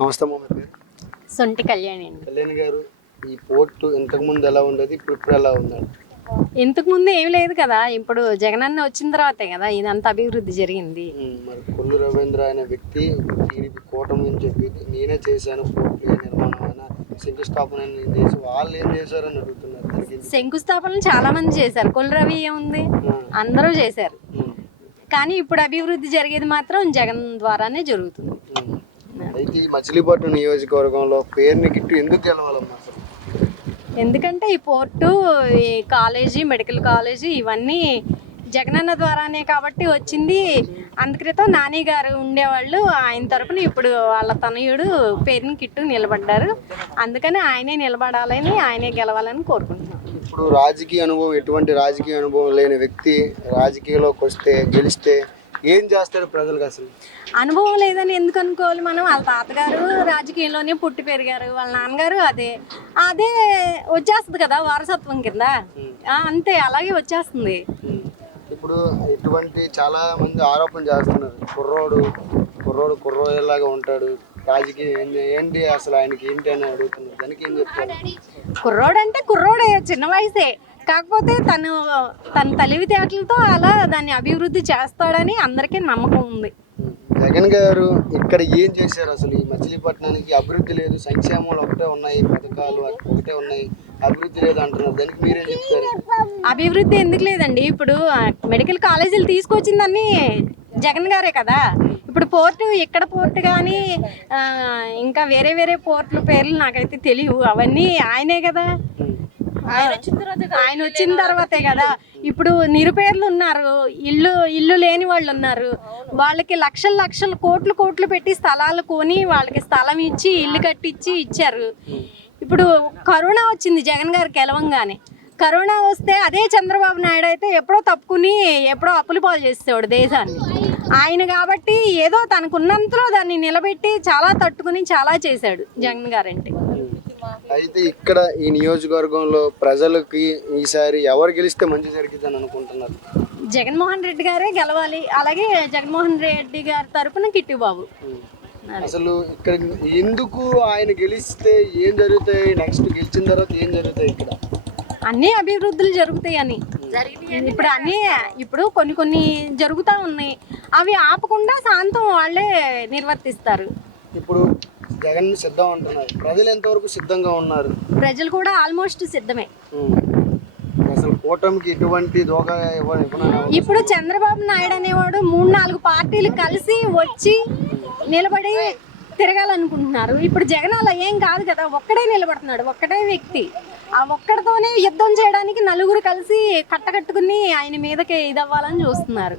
నమస్తే మా పేరు సొంటి కళ్యాణి అండి. కళ్యాణ్ గారు, ఈ పోర్టు ఇంతకు ముందు ఎలా ఉండేది, ఇప్పుడు ఎలా ఉందండి? ఇంతకు ముందు ఏమి లేదు కదా, ఇప్పుడు జగనన్న వచ్చిన తర్వాతే కదా ఇదంతా అభివృద్ధి జరిగింది. మరి కొల్లు రవీంద్ర అనే వ్యక్తి టీడీపీ కూటమి అని చెప్పి నేనే చేశాను పోర్టు నిర్మాణం అయినా శంకుస్థాపన నేను చేసి వాళ్ళు ఏం చేశారని అడుగుతున్నారు. శంకుస్థాపనలు చాలా మంది చేశారు. కొల్లు రవి ఏముంది, అందరూ చేశారు. కానీ ఇప్పుడు అభివృద్ధి జరిగేది మాత్రం జగన్ ద్వారానే జరుగుతుంది. అయితే ఈ మచిలీపట్నం నియోజకవర్గంలో పేరుని గిట్టు ఎందుకు గెలవాలమ్మా? ఎందుకంటే ఈ పోర్టు, ఈ కాలేజీ, మెడికల్ కాలేజీ ఇవన్నీ జగనన్న ద్వారానే కాబట్టి వచ్చింది. అందుక్రితం నాని గారు ఉండేవాళ్ళు, ఆయన తరపున ఇప్పుడు వాళ్ళ తనయుడు పేరుని కిట్టు నిలబడ్డారు. అందుకని ఆయనే నిలబడాలని, ఆయనే గెలవాలని కోరుకుంటున్నాం. ఇప్పుడు రాజకీయ అనుభవం, ఎటువంటి రాజకీయ అనుభవం లేని వ్యక్తి రాజకీయాల్లోకి వస్తే గెలిస్తే ఏం చేస్తారు ప్రజలకు? అసలు అనుభవం లేదని ఎందుకు అనుకోవాలి మనం? వాళ్ళ తాతగారు రాజకీయంలోనే పుట్టి పెరిగారు, వాళ్ళ నాన్నగారు అదే వచ్చేస్తుంది కదా వారసత్వం కింద. అంతే, అలాగే వచ్చేస్తుంది. ఇప్పుడు ఇటువంటి చాలా మంది ఆరోపణ చేస్తున్నారు, కుర్రోడులాగా ఉంటాడు, రాజకీయం ఏంటి అసలు ఆయనకి ఏంటి అని అడుగుతున్నారు. దానికి ఏం చెప్తారు? కుర్రోడు అంటే కుర్రోడే, చిన్న వయసే. కాకపోతే తన తెలివితేటలతో అలా దాన్ని అభివృద్ధి చేస్తాడని అందరికీ నమ్మకం ఉంది. జగన్ గారు ఇక్కడ ఏం చేశారు? అసలు ఈ మచిలీపట్నానికి అభివృద్ధి లేదు, సంక్షేమాలు ఒకటే ఉన్నాయి, పథకాలు ఒకటే ఉన్నాయి, అభివృద్ధి లేదు అంటున్నారు. దానికి మీరేం చెప్తారు? అభివృద్ధి ఎందుకు లేదండి? ఇప్పుడు మెడికల్ కాలేజీలు తీసుకొచ్చిందని జగన్ గారే కదా. ఇప్పుడు పోర్టు, ఇక్కడ పోర్టు కానీ ఇంకా వేరే వేరే పోర్టుల పేర్లు నాకైతే తెలియవు, అవన్నీ ఆయనే కదా. ఆయన వచ్చిన తర్వాతే కదా. ఇప్పుడు నిరుపేర్లు ఉన్నారు, ఇల్లు లేని వాళ్ళు ఉన్నారు, వాళ్ళకి లక్షలు కోట్లు పెట్టి స్థలాలు కొని వాళ్ళకి స్థలం ఇచ్చి ఇల్లు కట్టించి ఇచ్చారు. ఇప్పుడు కరోనా వచ్చింది జగన్ గారు గెలవంగానే. కరోనా వస్తే అదే చంద్రబాబు నాయుడు అయితే ఎప్పుడో తప్పుకుని ఎప్పుడో అప్పులు పాలు చేసేవాడు దేశాన్ని. ఆయన కాబట్టి ఏదో తనకున్నంతలో దాన్ని నిలబెట్టి చాలా తట్టుకుని చాలా చేశాడు జగన్ గారు అంటే. అయితే ఇక్కడ ఈ నియోజకవర్గంలో ప్రజలకి ఈసారి ఎవరు గెలిస్తే మంచి జరిగిద్దని అనుకుంటున్నారు? జగన్మోహన్ రెడ్డి గారే గెలవాలి. అలాగే జగన్మోహన్ రెడ్డి గారి తరపున కిట్టు బాబు. అసలు ఇక్కడ ఎందుకు ఆయన గెలిస్తే ఏం జరుగుతాయి, నెక్స్ట్ గెలిచిన తర్వాత ఏం జరుగుతాయి? ఇక్కడ అన్ని అభివృద్ధులు జరుగుతాయని ఇప్పుడు కొన్ని జరుగుతూ ఉన్నాయి, అవి ఆపకుండా శాంతం వాళ్ళే నిర్వర్తిస్తారు. ఇప్పుడు జగన్ సిద్ధం అంటున్నారు, ప్రజలు ఎంతవరకు సిద్ధంగా ఉన్నారు? ప్రజలు కూడా ఆల్మోస్ట్ సిద్ధమే. అసలు కూటమికి ఎటువంటి దోకా ఇప్పుడు చంద్రబాబు నాయుడు అనేవాడు 3-4 పార్టీలు కలిసి వచ్చి నిలబడి తిరగాలనుకుంటున్నారు. ఇప్పుడు జగన్ అలా ఏం కాదు కదా, ఒక్కడే నిలబడుతున్నాడు, ఒక్కటే వ్యక్తి. ఆ ఒక్కడితోనే యుద్ధం చేయడానికి నలుగురు కలిసి కట్టకట్టుకుని ఆయన మీదకి ఇదవ్వాలని చూస్తున్నారు.